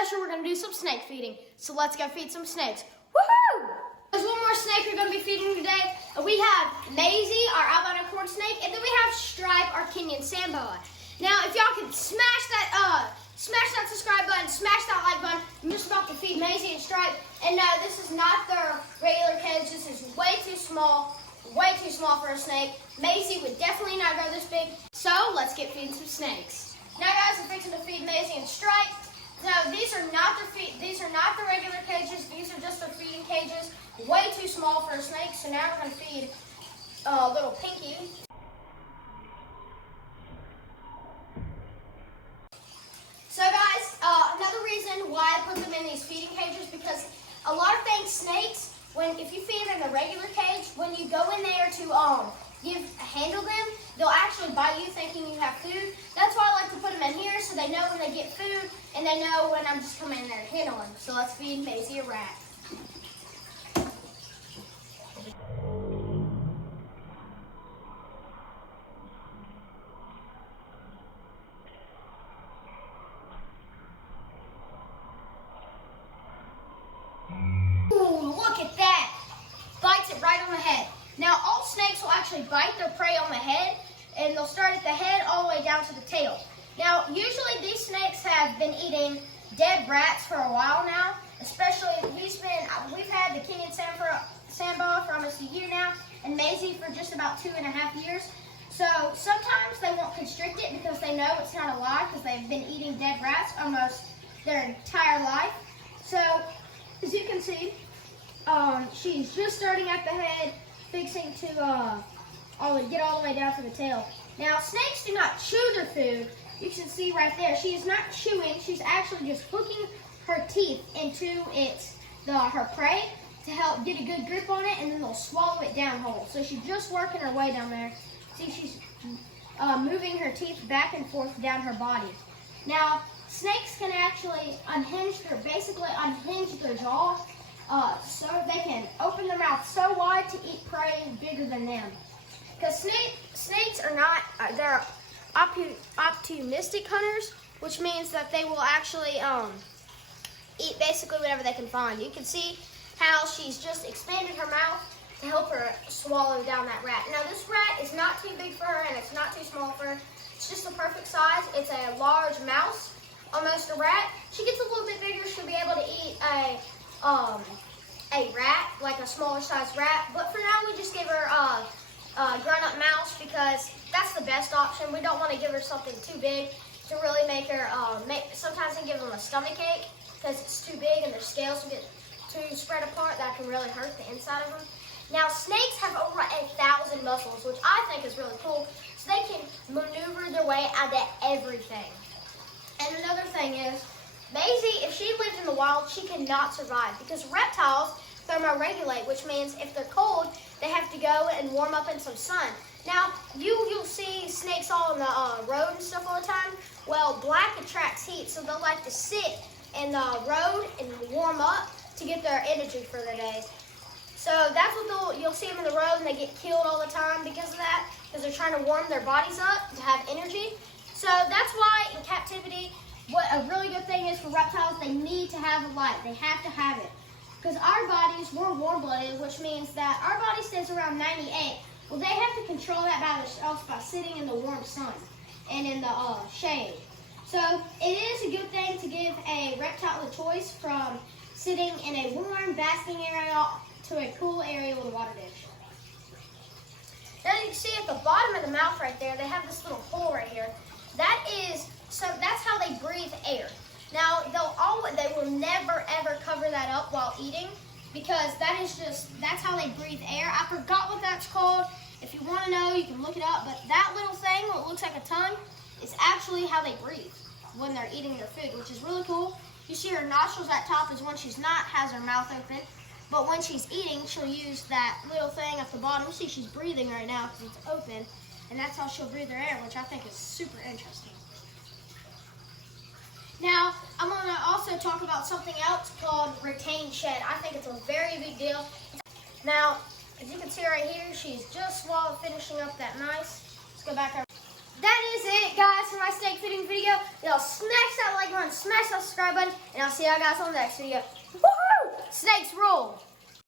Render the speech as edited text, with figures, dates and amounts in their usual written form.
special. We're gonna do some snake feeding. So let's go feed some snakes. Woohoo! There's one more snake we're gonna be feeding today. We have Maisie, our albino corn snake, and then we have Stripe, our Kenyan sand boa. Now, if y'all can smash that subscribe button, smash that like button. I'm just about to feed Maisie and Stripe. And no, this is not their regular cage. This is way too small for a snake. Maisie would definitely not go this big. So let's get feeding some snakes. Now, guys, I'm fixing to feed Maisie and Stripe. No, these are not the regular cages. These are just the feeding cages. Way too small for a snake. So now we're gonna feed little Pinky. So guys, another reason why I put them in these feeding cages, because a lot of things, snakes, if you feed them in a regular cage, when you go in there to handle them, they'll actually bite you thinking you have food. That's why I like to put them in here so they know when they get food and they know when I'm just coming in there to handle them. So let's feed Maisie a rat. Ooh, look at that! Bites it right on the head. Now, all snakes will actually bite their prey on the head, and they'll start at the head all the way down to the tail. Now, usually these snakes have been eating dead rats for a while now. Especially, we've had the Kenyan sand boa for almost a year now, and Maisie for just about 2.5 years. So sometimes they won't constrict it because they know it's not alive because they've been eating dead rats almost their entire life. So, as you can see, she's just starting at the head, fixing to get all the way down to the tail. Now, snakes do not chew their food. You can see right there, she is not chewing. She's actually just hooking her teeth into her prey to help get a good grip on it, and then they'll swallow it down whole. So she's just working her way down there. See, she's moving her teeth back and forth down her body. Now, snakes can actually unhinge their jaw so they can open their mouth so wide to eat prey bigger than them. Because snakes are not, they're opportunistic hunters, which means that they will actually eat basically whatever they can find. You can see how she's just expanded her mouth to help her swallow down that rat. Now, this rat is not too big for her and it's not too small for her. It's just the perfect size. It's a large mouse, almost a rat. She gets a little bit bigger, she'll be able to eat a rat, like a smaller size rat. But for now, we just give her a grown-up mouse because that's the best option. We don't want to give her something too big to really make her, sometimes they give them a stomach ache because it's too big and their scales will get too spread apart. That can really hurt the inside of them. Now, snakes have over 1,000 muscles, which I think is really cool, so they can maneuver their way out of everything. And another thing is, Maisie, if she lived in the wild, she cannot survive because reptiles thermoregulate, which means if they're cold, they have to go and warm up in some sun. Now, you'll see snakes all on the road and stuff all the time. Well, black attracts heat, so they'll like to sit in the road and warm up to get their energy for their day. So that's what you'll see them in the road, and they get killed all the time because of that, because they're trying to warm their bodies up to have energy. So that's why in captivity, what a really good thing is for reptiles, they need to have a light. They have to have it. Because our bodies, we're warm-blooded, which means that our body stays around 98. Well, they have to control that by themselves by sitting in the warm sun and in the shade. So it is a good thing to give a reptile a choice from sitting in a warm, basking area to a cool area with a water dish. Now you can see at the bottom of the mouth right there, they have this little hole right here. That's how they breathe air. Now, they will never, ever cover that up while eating because that's how they breathe air. I forgot what that's called. If you want to know, you can look it up. But that little thing, what looks like a tongue, is actually how they breathe when they're eating their food, which is really cool. You see her nostrils at top is when she's not, has her mouth open. But when she's eating, she'll use that little thing at the bottom. You see she's breathing right now because it's open. And that's how she'll breathe her air, which I think is super interesting. Now, I'm going to also talk about something else called retained shed. I think it's a very big deal. Now, as you can see right here, she's just finishing up that nice. Let's go back over. That is it, guys, for my snake feeding video. Y'all smash that like button, smash that subscribe subscribe button, and I'll see y'all guys on the next video. Woohoo! Snakes rule!